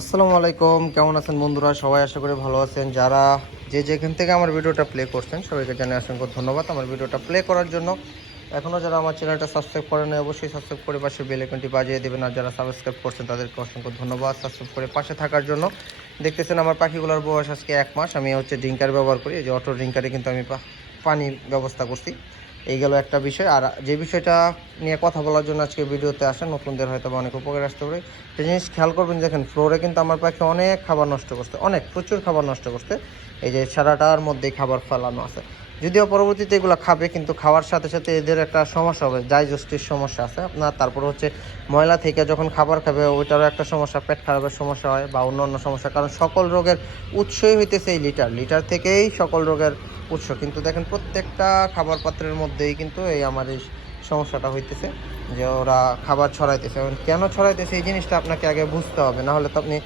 আসসালামু আলাইকুম, কেমন আছেন বন্ধুরা? সবাই আশা করি ভালো আছেন। যারা যে যেখান থেকে আমার ভিডিওটা প্লে করছেন, সবাইকে জানাই অসংখ্য ধন্যবাদ আমার ভিডিওটা প্লে করার জন্য। এখনও যারা আমার চ্যানেলটা সাবস্ক্রাইব করেন অবশ্যই সাবস্ক্রাইব করে পাশে বেল আইকনটি বাজিয়ে দেবেন। আর যারা সাবস্ক্রাইব করছেন, তাদেরকে অসংখ্য ধন্যবাদ সাবস্ক্রাইব করে পাশে থাকার জন্য। দেখতেছেন আমার পাখিগুলোর বয়স আজকে এক মাস। আমি হচ্ছে ড্রিঙ্কার ব্যবহার করি। এই যে অটো ড্রিঙ্কারে কিন্তু আমি পানির ব্যবস্থা করছি। এই গেল একটা বিষয়। আর যে বিষয়টা নিয়ে কথা বলার জন্য আজকে ভিডিওতে আসেন নতুনদের হয়তো অনেক উপকার আসতে পারে। সেই জিনিস খেয়াল করবেন, দেখেন ফ্লোরে কিন্তু আমার পাখি অনেক খাবার নষ্ট করছে, অনেক, প্রচুর খাবার নষ্ট করছে। এই যে সারাটার মধ্যেই খাবার ফেলানো আছে। যদিও পরবর্তীতে এগুলো খাবে, কিন্তু খাওয়ার সাথে সাথে এদের একটা সমস্যা হবে ডাইজেস্টিভ সমস্যা আছে। আপনার তারপর হচ্ছে ময়লা থেকে যখন খাবার খাবে, ওইটারও একটা সমস্যা, পেট খারাপের সমস্যা হয় বা অন্য অন্য সমস্যা, কারণ সকল রোগের উৎসই হইতেছে এই লিটার। লিটার থেকেই সকল রোগের উৎস। কিন্তু দেখেন প্রত্যেকটা খাবার পাত্রের মধ্যেই কিন্তু এই আমার এই সমস্যাটা হইতেছে, যে ওরা খাবার ছড়াইতেছে। কেন ছড়াইতেছে এই জিনিসটা আপনাকে আগে বুঝতে হবে না হলে তো আপনি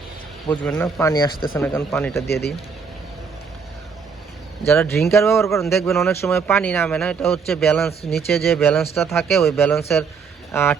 বুঝবেন না, পানি আসতেছে না, কারণ পানিটা দিয়ে দিই। যারা ড্রিঙ্কার ব্যবহার করেন, দেখবেন অনেক সময় পানি নামে না। এটা হচ্ছে ব্যালেন্স নিচে যে ব্যালেন্সটা থাকে, ওই ব্যালেন্সের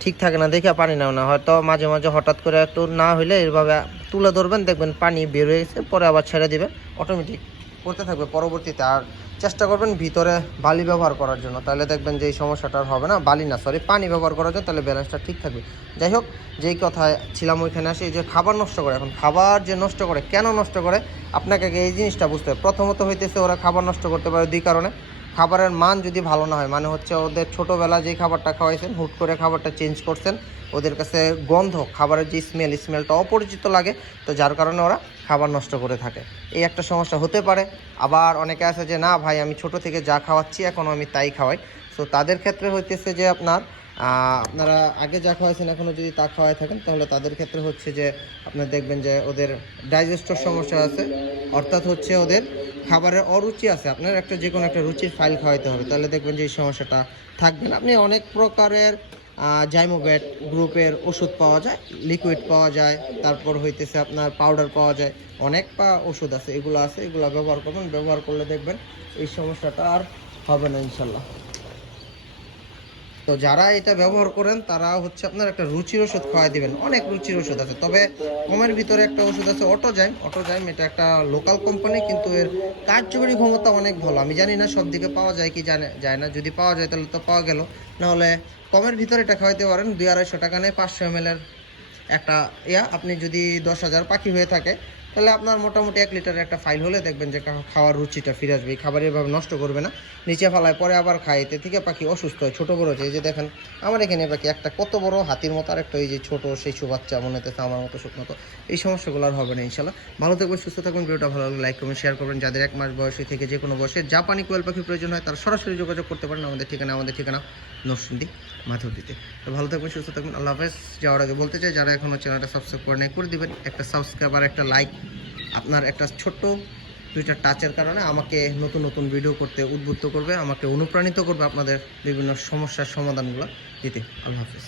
ঠিক থাকে না, দেখে পানি নামে না। হয়তো মাঝে মাঝে হঠাৎ করে একটু না হইলে এইভাবে তুলে ধরবেন, দেখবেন পানি বের হয়ে গেছে, পরে আবার ছেড়ে দিবেন। অটোমেটিক করতে থাকবে পরবর্তীতে। আর চেষ্টা করবেন ভিতরে বালি ব্যবহার করার জন্য। তাহলে দেখবেন যে এই সমস্যাটা হবে না, বালি না সরি পানি ব্যবহার করার জন্য তাহলে ব্যালেন্সটা ঠিক থাকবে। যাই হোক, যেই কথায় ছিলাম ওইখানে আসি যে খাবার নষ্ট করে, এখন খাবার যে নষ্ট করে, কেন নষ্ট করে, আপনাকে এই জিনিসটা বুঝতে হবে। প্রথমত হইতেছে ওরা খাবার নষ্ট করতে পারে দুই কারণে। খাবারের মান যদি ভালো না হয় মানে হচ্ছে ওদের ছোটোবেলা যে খাবারটা খাওয়াইছেন, হুট করে খাবারটা চেঞ্জ করছেন, ওদের কাছে গন্ধ, খাবারের যে স্মেল স্মেলটা অপরিচিত লাগে, তো যার কারণে ওরা খাবার নষ্ট করে থাকে। এই একটা সমস্যা হতে পারে। আবার অনেকে আছে যে, না ভাই, আমি ছোট থেকে যা খাওয়াচ্ছি এখনও আমি তাই খাওয়াই। সো তাদের ক্ষেত্রে হইতেছে যে আপনার আপনারা আগে যা খাওয়াইছেন এখনও যদি তা খাওয়াই থাকেন, তাহলে তাদের ক্ষেত্রে হচ্ছে যে আপনার দেখবেন যে ওদের ডাইজেস্টর সমস্যা আছে। অর্থাৎ হচ্ছে ওদের খাবারের অরুচি আছে। আপনার একটা যে কোনো একটা রুচির ফাইল খাওয়াইতে হবে। তাহলে দেখবেন যে এই সমস্যাটা থাকবে না। আপনি অনেক প্রকারের জাইমোবেট গ্রুপের ওষুধ পাওয়া যায়। লিকুইড পাওয়া যায়। তারপর হইতেছে আপনার পাউডার পাওয়া যায়। অনেক পা ওষুধ আছে। এগুলো আছে। এগুলো ব্যবহার করবেন। ব্যবহার করলে দেখবেন এই সমস্যাটা আর হবে না ইনশাল্লাহ। তো যারা এটা ব্যবহার করেন, তারা হচ্ছে আপনার একটা রুচির ওষুধ খাওয়াই দিবেন। অনেক রুচির ওষুধ আছে। তবে কমের ভিতরে একটা ওষুধ আছে অটোজাইম অটোজাইম এটা একটা লোকাল কোম্পানি কিন্তু এর কার্যকরী ক্ষমতা অনেক ভালো। আমি জানি না সব দিকে পাওয়া যায় কি জানে যায় না। যদি পাওয়া যায়, তাহলে তো পাওয়া গেল। নাহলে কমের ভিতরে এটা খাওয়াইতে পারেন। দুই আড়াইশো টাকা নেয় পাঁচশো এম একটা ইয়া। আপনি যদি দশ হাজার পাখি হয়ে থাকে তাহলে আপনার মোটামুটি এক লিটারের একটা ফাইল হলে দেখবেন যে খাওয়ার রুচিটা ফিরে আসবে। এই খাবার এভাবে নষ্ট করবে না। নিচে ফালায় পরে আবার খায়। এতে থেকে পাখি অসুস্থ হয়, ছোটো বড় এই যে দেখেন, আমার এখানে পাখি একটা কত বড় হাতির মতো আর একটা এই যে ছোটো শিশু বাচ্চা, মনে হতেছে আমার মতো শুকনো তো। এই সমস্যাগুলো আর হবে না ইনশাল্লাহ ভালো থাকবেন, সুস্থ থাকবেন, ভিডিওটা ভালো লাগলে লাইক করবেন শেয়ার করবেন। যাদের এক মাস বয়সী থেকে যে কোনো বয়সে জাপানি কোয়েল পাখি প্রয়োজন হয়, তারা সরাসরি যোগাযোগ করতে পারেন আমাদের ঠিকানা। আমাদের ঠিকানা নরসিংদী, মাধবদীতে। তো ভালো থাকবেন, সুস্থ থাকবেন। আল্লাহ হাফেজ। যাওয়ার আগে বলতে চাই, যারা এখনও চ্যানেলটা সাবস্ক্রাইব করে নেই করে দিবেন একটা সাবস্ক্রাইব আর একটা লাইক আপনার একটা ছোট্ট দুইটা টাচের কারণে আমাকে নতুন নতুন ভিডিও করতে উদ্বুদ্ধ করবে, আমাকে অনুপ্রাণিত করবে আপনাদের বিভিন্ন সমস্যার সমাধানগুলো দিতে। আল্লাহ হাফেজ।